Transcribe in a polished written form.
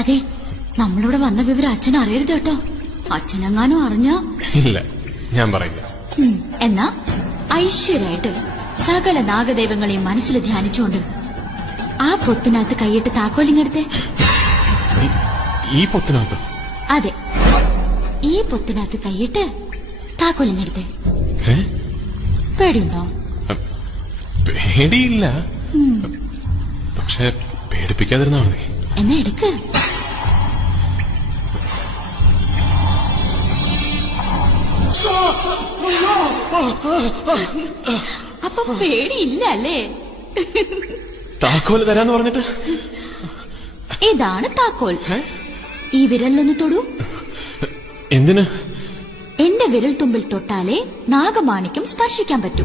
അതെ, നമ്മളിവിടെ വന്ന വിവരം അച്ഛൻ അറിയരുത് കേട്ടോ. അച്ഛനെങ്ങാനും അറിഞ്ഞ ഇല്ല, ഞാൻ പറയില്ല. എന്നാ ഐശ്വര്യായിട്ട് സകല നാഗദൈവങ്ങളെയും മനസ്സിൽ ധ്യാനിച്ചുകൊണ്ട് ആ പൊത്തിനകത്ത് കൈയിട്ട് താക്കോലിങ്ങെടുത്തേ. ഈ പൊത്തിനകത്ത്? അതെ, ഈ പൊത്തിനകത്ത് കൈയിട്ട് താക്കോലിങ്ങെടുത്തേ. പേടിയുണ്ടോ? പേടിയില്ല, പക്ഷെ പേടിപ്പിക്കാതിരുന്നാ മതി. എന്നാ എടുക്ക്. അപ്പൊ പേടിയില്ല അല്ലേ? താക്കോല് തരാന്ന് പറഞ്ഞിട്ട്? ഇതാണ് താക്കോൽ. ഈ വിരലിലൊന്ന് തൊടൂ. എന്തിന്? എന്റെ വിരൽ തുമ്പിൽ തൊട്ടാലേ നാഗമാണിക്യം സ്പർശിക്കാൻ പറ്റൂ.